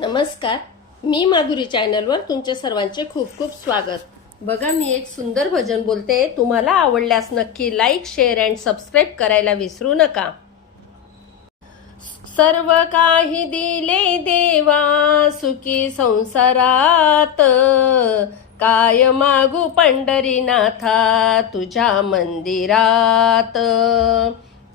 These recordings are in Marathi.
नमस्कार मी माधुरी चॅनलवर तुमच्या सर्वांचे खूप खूप स्वागत. बघा मी एक सुंदर भजन बोलते. तुम्हाला आवडल्यास नक्की लाईक शेअर अँड सबस्क्राईब करायला विसरू नका. सर्व काही दिले देवा सुखी संसारात. काय मागू पंढरीनाथा तुझ्या मंदिरात.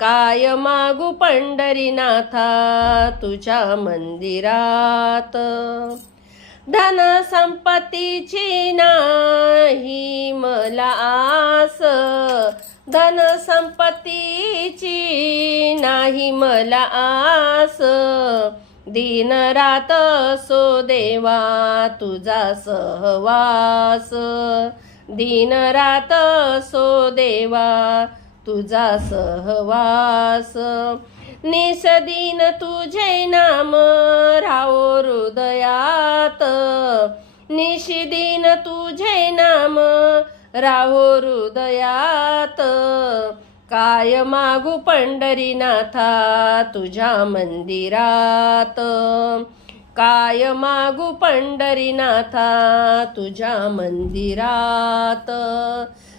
काय मागू पंढरीनाथा तुझ्या मंदिरात. धन संपत्तीची नाही मला आस. धन संपत्तीची नाही मला आस. दिन रात सो देवा तुझा सहवास. दिन रात सो देवा तुझा सहवास. निसदीन तुझे नाम राहो हृदयात. निशिदीन तुझे नाम राहो हृदयात. काय मागू पंढरीनाथा तुझ्या मंदिरात? काय मागू पंढरीनाथा तुझ्या मंदिरात?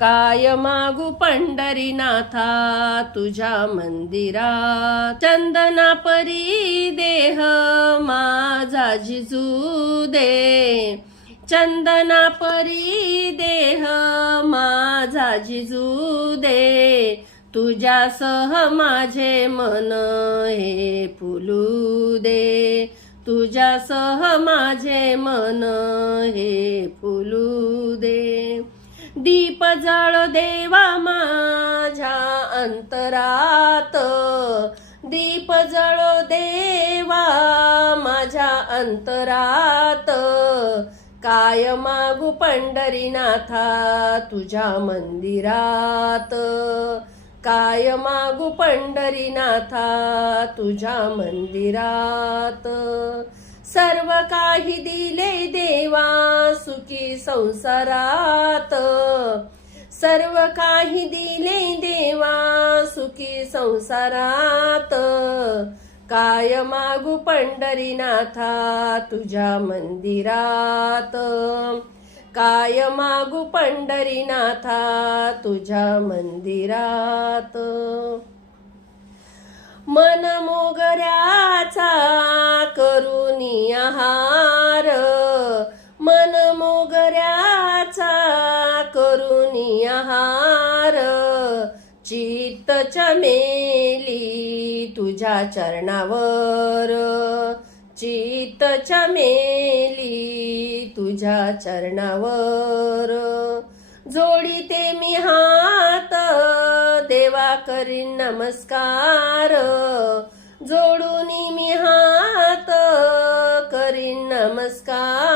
काय मागू पंढरीनाथा तुझ्या मंदिरा चंदना परी देह माझा जिजू दे. चंदना परी देह माझा जिजू दे. तुझ्यासह माझे मन हे फुलू दे. तुझ्यासह माझे मन हे फुलू दे. दीप जाळ देवा माझ्या अंतरात. दीप जळ देवा माझ्या अंतरात. काय मागू पंढरीनाथा तुझ्या मंदिरात? काय मागू पंढरीनाथा तुझ्या मंदिरात? सर्व काही दिले सुखी संसारात सर्व काही दिले देवा सुखी संसारात. काय मागू पंढरीनाथा तुझ्या मंदिरात? काय मागू पंढरीनाथा तुझ्या मंदिरात? मन मोगऱ्याचा करुनी आहार निहार चित्त चमेली तुझ्या चरणावर. चित्त चमेली तुझ्या चरणावर. जोडीते मी हात देवा करीन नमस्कार. जोडून मी हात करीन नमस्कार.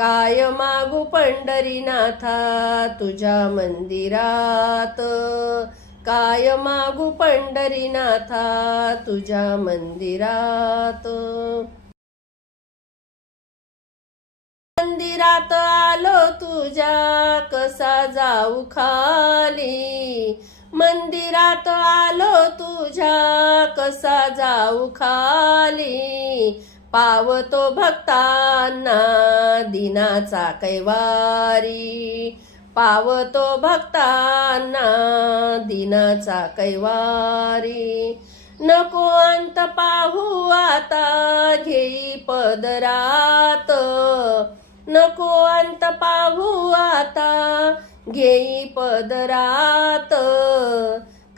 काय मागू पंढरीनाथा तुझ्या मंदिरात. काय मागू पंढरीनाथा तुझ्या मंदिरात. मंदिरात आलो तुझ्या कसा जाऊ खाली? मंदिरात आलो तुझ्या कसा जाऊ खाली? पावतो भक्तांना दिनाचा कैवारी. पावतो भक्तांना दिनाचा कैवारी. नको अंत पाहू आता घेई पदरात नको अंत पाहू आता घेई पदरात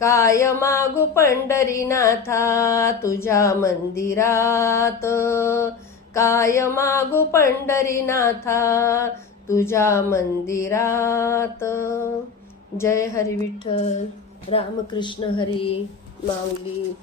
काय मागू पंढरीनाथा तुझ्या मंदिरात. काय मागू पंढरीनाथा तुझ्या मंदिरात. जय हरी विठ्ठल रामकृष्ण हरी माऊली.